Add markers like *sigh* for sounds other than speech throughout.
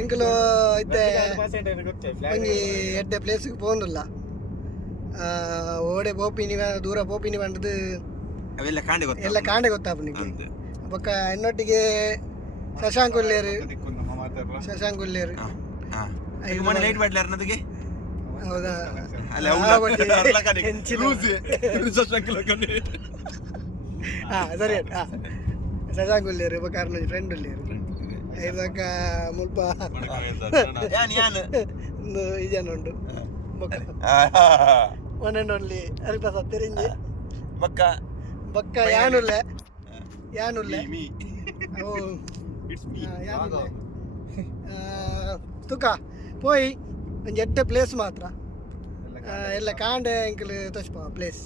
ಎಂಕಲು ಇತ್ತೆ ಒಂಜಿ ಎಡ್ಡೆ ಪ್ಲೇಸ್ಗೆ ಪೋಂದುಲ್ಲ ಓಡೆ ಪೋಪಿನಿ ದೂರ ಪೋಪಿನಿ ಬಂಡದು ಅವೆಲ್ಲ ಕಾಂಡೆ ಗೊತ್ತ ಎಲ್ಲ ಕಾಂಡೆ ಗೊತ್ತಾಪನಿಗೆ ಬೊಕ್ಕ ಎನ್ನೊಟ್ಟಿಗೆ ಶಶಾಂಕ್ ಉಲ್ಲೇರು ಶಶಾಂಕ್ ಉಲ್ಲೇರು ಐದು ಮನೆ ಲೈಟ್ ಮಾಡ್ಲಾರ ಅನ್ನೋದಿಗೆ ಹೌದಾ ಅಲ್ಲ ಆ ಬಟ್ಟಿ ಹೆಂಚಿನ- ಹಾ ಸರಿ ಹಾ ಶಶಾಂಕ್ ಉಲ್ಲೇರು ಬೊಕ್ಕ ಅರ್ನ ಫ್ರೆಂಡ್ ಉಲ್ಲೇರು ಐದಕ್ಕ ಮುಲ್ಪ ಯಾನ್ ಯಾನ್ ಒಂದು ಈಜನ ಉಂಡು ಬೊಕ್ಕ ಒನ್ ಆ್ಯಂಡ್ ಓನ್ಲಿ ಹರಿಪ್ರಸಾದ್ ತೆರಿಂಜಿ ಬಕ್ಕ ಬೊಕ್ಕ ಯಾನುಲ್ಲೆ ಯಾನುಲ್ಲೆ ಮೀ ಓ ಆ, ಯಾನುಲ್ಲೆ ಆ, ತುಕ ಪೋಯಿ ಒಂಜಿ ಎಡ್ಡೆ ಪ್ಲೇಸ್ ಮಾತ್ರ ಆ, ಎಲ್ಲ ಕಾಂಡೆ ಎಂಕಲ್ ತೋಚ್ಪ ಪ್ಲೇಸ್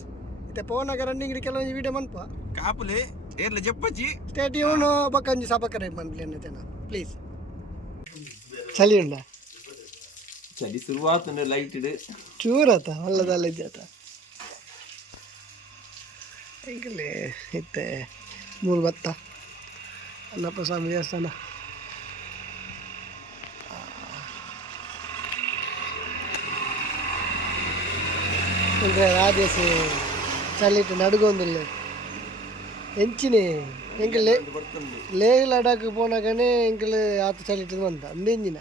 ಇತ್ತೆ ಪೋನಾಗ ರನ್ನಿಂಗ್ ಕೆಲವೊಂದು ವಿಡಿಯೋ ಮನ್ಪ ಕಾಪುಲೆ ಏರ್ಲ ಜಪ್ಪಚ್ಚಿ ಸ್ಟೇಟ್ ಇವನು ಬೊಕ್ಕ ಒಂಜಿ ಅನ್ನೋ ಜನ ಪ್ಲೀಸ್ ಚಳಿ ಉಂಡ ಚಳಿ ಶುರುವಾತುಂಡು ಲೈಟ್ ಇಡು ಚೂರತ? ಒಲ್ಲದಲ್ಲ ಇದ್ದಾತ ಹೆಂಗಲೇ ಇತ್ತೆ ಮೂರು ಭತ್ತ ಅನ್ನಪ್ಪ ಸ್ವಾಮಿ ದೇವಸ್ಥಾನ. ಅಂದ್ರೆ ರಾಜೇಶ್ ಚಲಿಟ್ಟು ನಡುಗೊಂದಿಲ್ಲ ಎಂಚಿನೇ ಎಂಕಲ್ ಲೇ ಲೇ ಲಡಾಖ್ ಪೋನಾಗನೇ ಎಂಕಲ್ ಆತ ಚಲಿಟ್ಟು ಬಂದ ಅಂದೆಂಜಿನ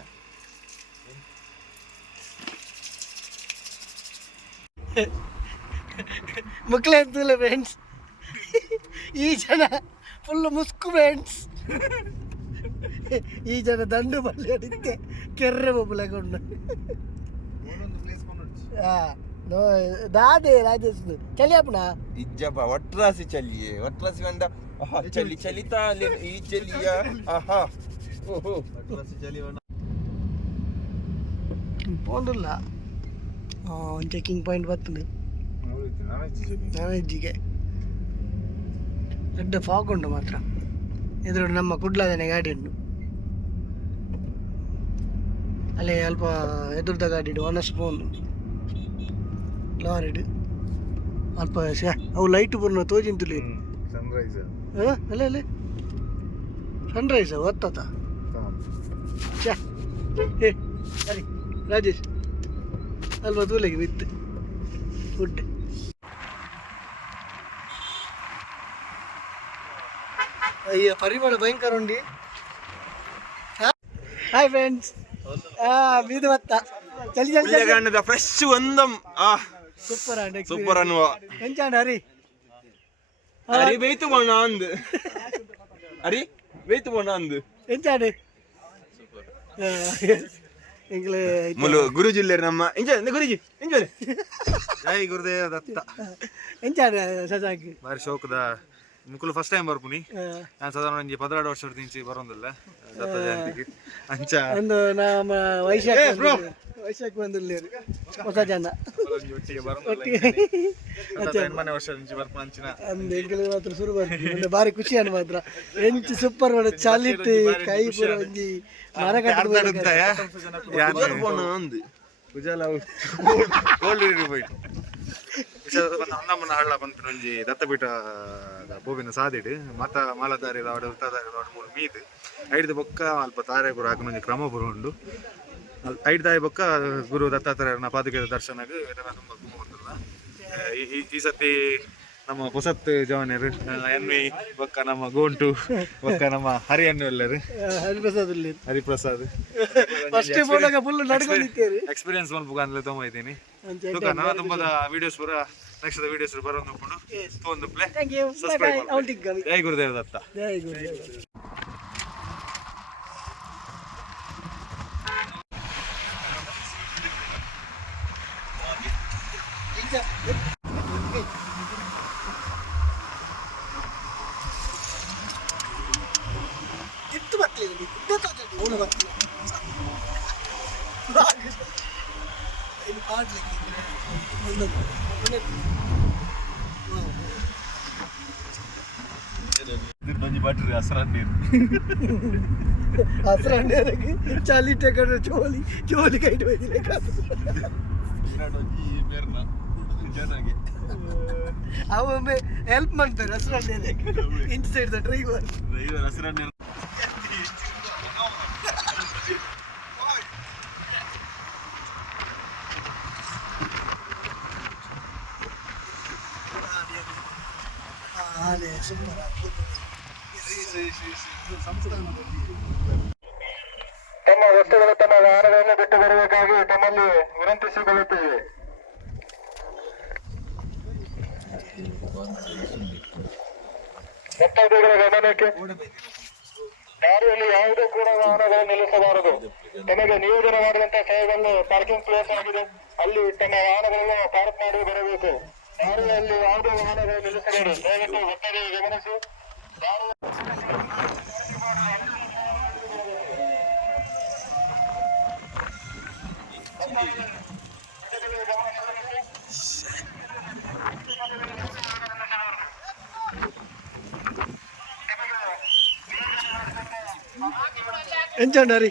ಮಕ್ಕಳೇ ಅಂತಿಲ್ಲ ಫ್ರೆಂಡ್ಸ್ ಈ ಜನ ಫುಲ್ ಮುಸ್ಕು ಫ್ರೆಂಡ್ಸ್ ಈ ಜನ ದಂಡು ಬಲ್ಲಿ ಅಡಿಕ್ಕೆ ಕೆರ್ರೆ ಬೊಬ್ಬಲೆಗೊಂಡು ಹಾ ನೋ ದಾದೆ ರಾಜೇಶ್ ಚಲಿಯಪ್ಪನ ಇಜ್ಜಪ್ಪ ಒಟ್ರಾಸಿ ಚಲಿಯೇ ಒಟ್ರಾಸಿ ಬಂದ ಆಹಾ ಚಲಿ ಈ ಚಲಿಯ ಆಹಾ. ಓಹೋ. ಪೋಂಡುಲ್ಲ ಒಂದು ಚೆಕಿಂಗ್ ಪಾಯಿಂಟ್ ಬರ್ತದೆ. ನಾವೆಜ್ಜಿಗೆ ದೊಡ್ಡ ಫಾಗ್ ಉಂಟು ಮಾತ್ರ. ಎದುರು ನಮ್ಮ ಕುಡ್ಲಾದನೆ ಗಾಡಿ ಉಂಟು ಅಲ್ಲೇ ಅಲ್ಪ ಎದುರ್ದ ಗಾಡಿ ಇಡು ಒನ್ ಸ್ಪೂನ್ ಲಾರಿಡು ಅಲ್ಪ ಶ್ಯಾ ಅವು ಲೈಟ್ ಬರ್ನ ತೋಜಿಂತುಲಿ ಸನ್ರೈಸ್ ಹಾಂ ಅಲ್ಲೇ ಅಲ್ಲೇ ಸನ್ರೈಸ್ ಒತ್ತತ ಶ್ಯಾ ಏ ಸರಿ ರಾಜೇಶ್ ಅಲ್ವಾ ತೂಲೆಗೆ ಬಿತ್ತು ಫುಡ್ ಅಯ್ಯೋ ಪರಿಮಳ ಭಯಂಕರ ಉಂಡಿ ಹಾಯ್ ಫ್ರೆಂಡ್ಸ್ ಆ ಬೀದು ಭತ್ತ ಚಲಿ ಚಲಿ ಚಲಿ ಕಾರಣದ ಫ್ರೆಶ್ ಒಂದಂ ಆ ಸೂಪರ್ ಅಂಡ್ ಸೂಪರ್ ಅನ್ನುವ ಎಂಚಾಂಡ ಹರಿ ಅರಿ ಬೇಯ್ತು ಬಣ್ಣ ಅಂದ್ ಅರಿ ಬೇಯ್ತು ಬಣ್ಣ ಅಂದ್ ಎಂಚಾಂಡು ಗುರುಜಿ ಇಲ್ಲೇರಿ ನಮ್ಮ ಇಂಜ ಗುರುಜಿ ಇಂಜ ಜೈ ಗುರುದೇವ ದತ್ತ ಎಂಚಾಂಡ ಸಸಾಕ್ ಬಾರಿ ಶೋಕದ. ಮುಕುಲು ಫಸ್ಟ್ ಟೈಮ್ ಬರ್ಪುನಿ. ನಾನು ಸಾಧಾರಣ ಒಂಜಿ ಪದಿನಾರು ವರ್ಷದ ದಿಂಚಿ ಬರೋದಿಲ್ಲ ದತ್ತ ಜಯಂತಿಗೆ. ಅಂಚ. ಒಂದು ನಮ್ಮ ವೈಶಾಖ ದಿಂಚಿ ಬರ್ಪ ಅಂಚಿನ. ಅಂದ್ ಎಂಕಲ್ ಮಾತ್ರ ಶುರು ಬರ್ತೀವಿ ಒಂದು ಬಾರಿ ಖುಷಿ ಅನ್ ಮಾತ್ರ ಎಂಚು ಸೂಪರ್ ಮಾಡ ಚಾಲಿಟ್ಟು ಕೈ ಪೂರ ಒಂಜಿ ಮರ ಕಟ್ಟಿದ ಹೋಯ್ತು ಹಳ್ಳ ಬಂತು ಒಂಜಿ ದತ್ತಪೀಠ ಬೋವಿನ ಸಾದಿಡು. ಮತ ಮಾಲದಾರಿ ಲಾವಡೆ ಉತ್ತದಾರಿ ಲಾವಡೆ ಮೂರು ಮೀದು. ಐದು ಬೊಕ್ಕ ಅಲ್ಪ ತಾರೆ ಪೂರ ಹಾಕೊಂಡು ಒಂಜಿ ಕ್ರಮ ಪೂರ ಉಂಡು. ಅಲ್- ಐದು ದಾಯಿ ಬೊಕ್ಕ ಗುರು ದತ್ತಾತ್ರೇಯರನ್ನ ಪಾದುಕೆ ದರ್ಶನ ಇದೆಲ್ಲ ತುಂಬ ತುಂಬ ಈ- ಈ- ಸತಿ ನಮ್ಮ ಹೊಸತ್ ಜವನರು ಎನ್ವಿ ಬೊಕ್ಕ ನಮ್ಮ ಗೋಂಟು ಬೊಕ್ಕ ನಮ್ಮ ಹರಿ ಎನ್ವಿ ಎಲ್ಲರು ಹರಿಪ್ರಸಾದ್ ಹರಿಪ್ರಸಾದ್. ಎಕ್ಸ್ಪೀರಿಯನ್ಸ್ ಮಲ್ಪ ಅಂದ್ರೆ ತುಂಬ ಇದ್ದೀನಿ ನನ್ನ ತುಂಬದ ವಿಡಿಯೋಸ್ ಪೂರ ನೆಕ್ಸ್ಟ್ ವಿಡಿಯೋಸ್ ಬರೋದು ನೋಡ್ಕೊಂಡು ಒಂದು ಪ್ಲೇ ಟಿಕ್ಕ ಜೈ ಗುರುದೇವ್ ದತ್ತ. ಅವನು ಬರ್ತಿಲ್ಲ ಇದು ಆಡ್ಲಿಕ್ಕೆ ಒಂದೊಂದು ಒಂದೊಂದು ಒಂಜಿ ಬಟ್ರಿ ಹಸ್ರಣ್ಣೀರು ಹಸ್ರಂಡೇರಕ್ಕೆ ಚಾಲಿ ಟೆಕಡ ಚೋಲಿ ಚೋಲಿ ಕೈಟ್ ಹೋಯ್ತಿಲ್ಲ ಚೆನ್ನಾಗಿ ಅವೊಮ್ಮೆ ಹೆಲ್ಪ್ ಮಾಡ್ತಾರೆ ಹಸ್ರಂಡೇರಕ್ಕೆ ಇನ್ಸೈಡ್ ದ ಡ್ರೈವರ್ ಡ್ರೈವರ್ ಹಸ್ರಣ್ಣೀರು ತಮ್ಮ ವಸ್ತುಗಳು ತಮ್ಮ ವಾಹನಗಳನ್ನು ಬಿಟ್ಟು ಬರಬೇಕಾಗಿ ತಮ್ಮಲ್ಲಿ ವಿನಂತಿಸಿಕೊಳ್ಳುತ್ತೇವೆ ಭಕ್ತಾದಿಗಳ ಗಮನಕ್ಕೆ ದಾರಿಯಲ್ಲಿ ಯಾವುದೇ ಕೂಡ ವಾಹನಗಳು ನಿಲ್ಲಿಸಬಾರದು. ತಮಗೆ ನಿಯೋಜನೆ ಮಾಡಿದಂತಹ ಸ್ಥಳದಲ್ಲಿ ಪಾರ್ಕಿಂಗ್ ಪ್ಲೇಸ್ ಆಗಿದೆ. ಅಲ್ಲಿ ತಮ್ಮ ವಾಹನಗಳನ್ನು ಪಾರ್ಕ್ ಮಾಡಿ ಬರಬೇಕು. ದಾರಿಯಲ್ಲಿ ಯಾವುದೇ ವಾಹನಗಳು ನಿಲ್ಲಿಸಬೇಡಿ ದಯವಿಟ್ಟು ಭಕ್ತಾದಿಗಳು ಗಮನಿಸಿ ದಾರಿ ಎಂಚಂಡರಿ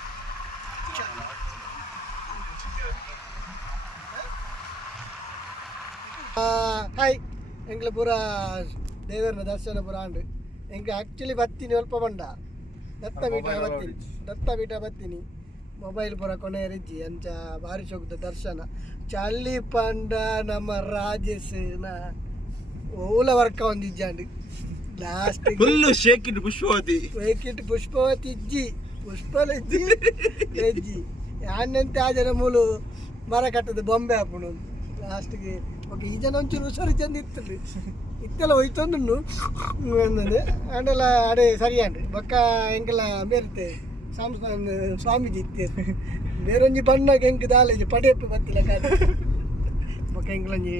ಎಂಗ್ಲ ಪೂರ ದೇವರನ ದರ್ಶನ ಪೂರ ಆಂಡ್ ಎಂಕ ಆಕ್ಚುಲಿ ಬತ್ತೀನಿ ಸ್ವಲ್ಪ ಬಂಡ ದತ್ತ ಬೀಟ ಬತ್ತೀನಿ ದತ್ತ ಬೀಟ ಬತ್ತೀನಿ ಮೊಬೈಲ್ ಪೂರ ಕೊನೆ ರಿಜ್ಜಿ ಅಂಚ ಬಾರಿ ಚೌಕದ ದರ್ಶನ ಚಳ್ಳಿ ಪಂಡ ನಮ್ಮ ರಾಜೇಶ್ನ ಓಲ ವರ್ಕ ಒಂದಿಜ್ಜಾಂಡ್ ಲಾಸ್ಟ್ ಫುಲ್ಲು ಶೇಕಿಡ್ ಪುಷ್ಪವತಿ ವೇಕಿಟ್ ಪುಷ್ಪವತಿ ಇಜ್ಜಿ ಪುಷ್ಪಲಜ್ಜಿ ಎಜ್ಜಿ ಯಾನಂತೆ ಆ ಜನ ಮೂಲು ಮರ ಕಟ್ಟದ ಬೊಂಬೆ ಹಾಕೊಂಡು ಲಾಸ್ಟ್ಗೆ ಓಕೆ ಈ ಜನ ಒಂಚೂರು ಹುಷಾರು ಚಂದ ಇತ್ತಲ್ಲಿ. ಇತ್ತೆಲ್ಲ ಹೋಯ್ತೊಂದು ಅಂದದೆ ಆಂಡೆಲ್ಲ ಅಡೆ ಸರಿಯಾಂಡು ಬೊಕ್ಕ ಎಂಕೆಲ್ಲ ಬೇರ್ತೆ ಸಂಸ್ಥಾನ ಸ್ವಾಮೀಜಿ ಇತ್ತೆ. ಬೇರೊಂಜಿ ಬಣ್ಣಗೆ ಎಂಕ್ ದಾಲೇಜ್? ಪಡೆಯಪ್ಪ ಬತ್ತಿಲ್ಲ ಕಾದ. ಬೊಕ್ಕ ಎಂಕ್ಲಂಜಿ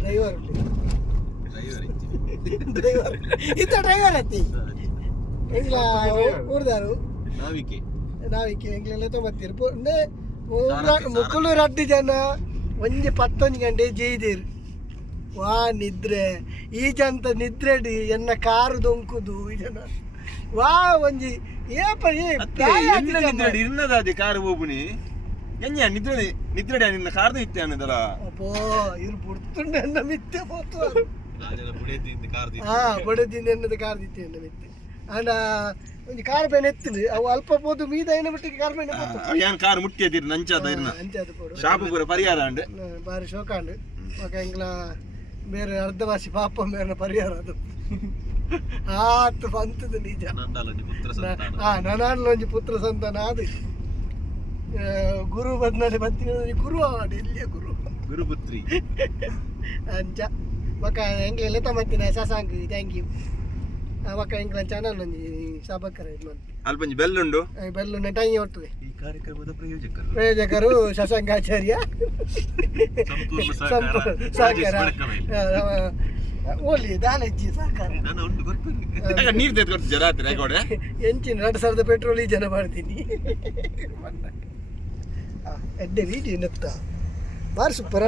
ಡ್ರೈವರ್ ಡ್ರೈವರ್ ಇತ್ತ. ಡ್ರೈವರ್ ಅತ್ತಿ. ಎಂಗ್ಲ ಊರ್ದಾರು? ನಾವಿಕೆ. ನಾವಿಕೆ ಎಂಗ್ಲೆಲ್ಲ ತೊಂಬತ್ತೀರು ಅಂದ್ರೆ ಮುಕ್ಕಳು ರಡ್ಡು ಜನ ಒಂಜಿ ಪತ್ತೊಂಜಿ ಗಂಟೆ ಜೈದೇರು. ವಾ ನಿದ್ರೆ. ಈ ಜಂತ ನಿದ್ರೆಡಿ ಎನ್ನ ಕಾರು ದೊಂಕುದು ಈ ಜನ. ವಾ ಒಂಜಿ ಏಪ. ಇರ್ನದಾದಿ ಕಾರು ಹೋಗುನಿ ಎಂಜ ನಿದ್ರೆ ನಿದ್ರೆ ನಿನ್ನ ಕಾರ್ದು ಇತ್ತೆ ಅನ್ನದಲ್ಲ ಅಪ್ಪೋ ಇರು ಪುಡ್ತುಂಡು ಎನ್ನ ಮಿತ್ತೆ ಪೋತು ಹಾ ಬಡದಿಂದ ಎನ್ನದ ಕಾರ್ ದಿತ್ತೆ ಎನ್ನ ಮಿತ್ತೆ. ಆಂಡ ಒಂಜಿ ಕಾರ್ಬೆನ್ ಎತ್ತುಂಡು ಅವು ಅಲ್ಪ ಪೋದು ಮೀದ ಐನ ಬಿಟ್ಟಿಗೆ ಕಾರ್ಬೆನ್ ಯಾನ್ ಕಾರ್ ಮುಟ್ಟಿಯದಿರ್ ನಂಚಾದ ಇರ್ನ? ಅಂಚಾದ ಪೋಡು. ಶಾಪ ಪೂರ ಪರಿಹಾರ ಅಂಡ್ ಬಾರಿ ಶೋಕಾಂಡ್ ಮಗ ಎಂಗ್ಲ ಬೇರೆ ಅರ್ಧವಾಸಿ ಪಾಪ ಮೇರನ ಪರಿಹಾರ ಅದು *laughs* ಆತು ಬಂತದ ನಿಜ. ಹಾ ನನಾಡ್ಲೊಂಜಿ ಪುತ್ರ ಸಂತಾನ ಅದು ಗುರು ಬದ್ನಲ್ಲಿ ಬತ್ತಿನ ಗುರು ಆವಾಡ ಎಲ್ಲಿಯ ಗುರು? ಗುರುಪುತ್ರಿ. *laughs* ಅಂಚ. ಮಕ್ಕ ಎಂಗ್ಲೆ ಲೆತ ಮತ್ತಿನ ಸಸಾಂಗ್ ಥ್ಯಾಂಕ್ ಯು ಬೊಕ ಎಂಗ್ಲ ಚಾನಲ್ ಒಂಜಿ ಸಬಕರ ಇದು ಮಾಡಿ ಅಲ್ಪಂಜಿ ಬೆಲ್ ಉಂಡು ಬೆಲ್ಲು ಟೈ ಹೊರ್ತದೆ. ಈ ಕಾರ್ಯಕ್ರಮದ ಪ್ರಯೋಜಕರು. ಪ್ರಯೋಜಕರು ಶಶಾಂಕಾಚಾರ್ಯ ಸಂಪೂರ್ಣ ಸಹಕಾರ. ಸಹಕಾರ. ಓಲಿ ದಾಲಜ್ಜಿ ಸಹಕಾರ. ನೀರು ತೆಗೆದು ಕೊಡ್ತಿದ್ದೆ ರಾತ್ರಿ ಯಾಕೋಡೆ ಎಂಚಿನ ಎರಡು ಸಾವಿರದ ಪೆಟ್ರೋಲ್ ಈ ಜನ ಮಾಡ್ತೀನಿ. ಎಡ್ಡೆ ವೀಡಿಯೋ ನೆತ್ತ. ಬಾರಿ ಸೂಪರ್